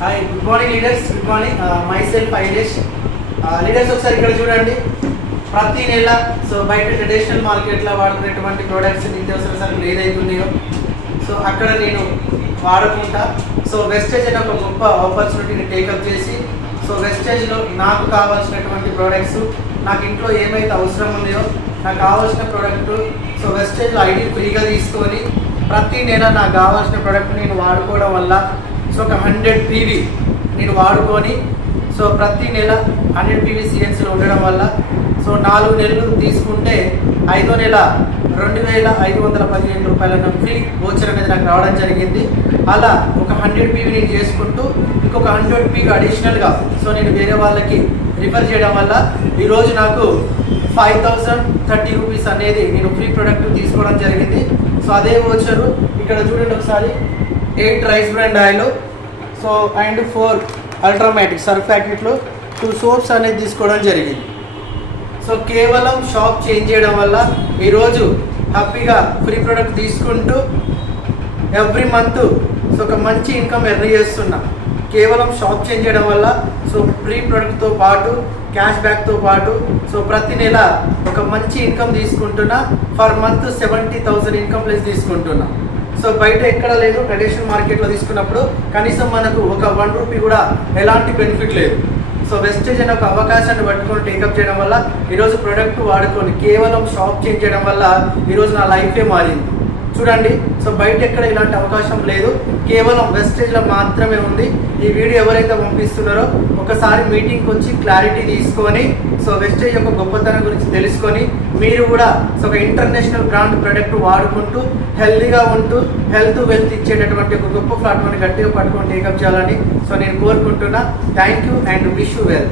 Hi good morning leaders. Good morning. My self Ailesh. Leaders ఒకసారి ఇక్కడ చూడండి. ప్రతి నెల బయట ట్రెడిషనల్ మార్కెట్లో వాడుకునేటువంటి ప్రోడక్ట్స్ నిత్యావసర సరుకులు ఏదైతే ఉన్నాయో అక్కడ నేను వాడుకుంటా. వెస్టేజ్ అనే ఒక గొప్ప ఆపర్చునిటీని టేకప్ చేసి వెస్టేజ్లో నాకు కావాల్సినటువంటి ప్రోడక్ట్స్, నాకు ఇంట్లో ఏమైతే అవసరం ఉన్నాయో నాకు కావాల్సిన ప్రోడక్ట్ వెస్టేజ్లో ఐడి ఫ్రీగా తీసుకొని ప్రతి నెల నాకు కావాల్సిన ప్రోడక్ట్ నేను వాడుకోవడం వల్ల ఒక 100 PV నేను వాడుకొని ప్రతి నెల 100 PV సిఎన్సీలో ఉండడం వల్ల 4 నెలలు తీసుకుంటే 5వ నెల 2,515 రూపాయల ఫ్రీ వోచర్ అనేది నాకు రావడం జరిగింది. అలా ఒక 100 PV నేను చేసుకుంటూ ఇంకొక 100 PV అడిషనల్గా నేను వేరే వాళ్ళకి రిఫర్ చేయడం వల్ల ఈరోజు నాకు 5,030 రూపీస్ అనేది నేను ఫ్రీ ప్రోడక్ట్ తీసుకోవడం జరిగింది. అదే వోచరు ఇక్కడ చూడండి ఒకసారి. 8 rice brand oil and 4 ultramatic surf ప్యాకెట్లు, 2 సోప్స్ అనేది తీసుకోవడం జరిగింది. కేవలం షాప్ చేంజ్ చేయడం వల్ల ఈరోజు హ్యాపీగా ఫ్రీ ప్రోడక్ట్ తీసుకుంటూ ఎవ్రీ మంత్ ఒక మంచి ఇన్కమ్ ఎర్న్ చేస్తున్నా. కేవలం షాప్ చేంజ్ చేయడం వల్ల ఫ్రీ ప్రోడక్ట్తో పాటు క్యాష్ బ్యాక్తో పాటు ప్రతి నెల ఒక మంచి ఇన్కమ్ తీసుకుంటున్నా. ఫర్ మంత్ 70,000 ఇన్కమ్ ప్లస్ తీసుకుంటున్నా. బయట ఎక్కడ లేదు. ట్రెడిషనల్ మార్కెట్లో తీసుకున్నప్పుడు కనీసం మనకు ఒక 1 రూపీ కూడా ఎలాంటి బెనిఫిట్ లేదు. వెస్టేజ్ అనే ఒక అవకాశాన్ని పట్టుకొని టేకప్ చేయడం వల్ల ఈరోజు ప్రోడక్ట్ వాడుకొని కేవలం షాప్ చేంజ్ చేయడం వల్ల ఈరోజు నా లైఫే మారింది. చూడండి, బయట ఎక్కడ ఇలాంటి అవకాశం లేదు. కేవలం వెస్టేజ్లో మాత్రమే ఉంది. ఈ వీడియో ఎవరైతే పంపిస్తున్నారో ఒకసారి మీటింగ్కి వచ్చి క్లారిటీ తీసుకొని వెస్టేజ్ యొక్క గొప్పతనం గురించి తెలుసుకొని మీరు కూడా ఒక ఇంటర్నేషనల్ బ్రాండ్ ప్రోడక్ట్ వాడుకుంటూ హెల్తీగా ఉంటూ హెల్త్ వెల్త్ ఇచ్చేటటువంటి ఒక గొప్ప ప్లాట్ఫామ్ని గట్టిగా పట్టుకొని టేకప్ చేయాలని నేను కోరుకుంటున్నా. Thank you and wish you well.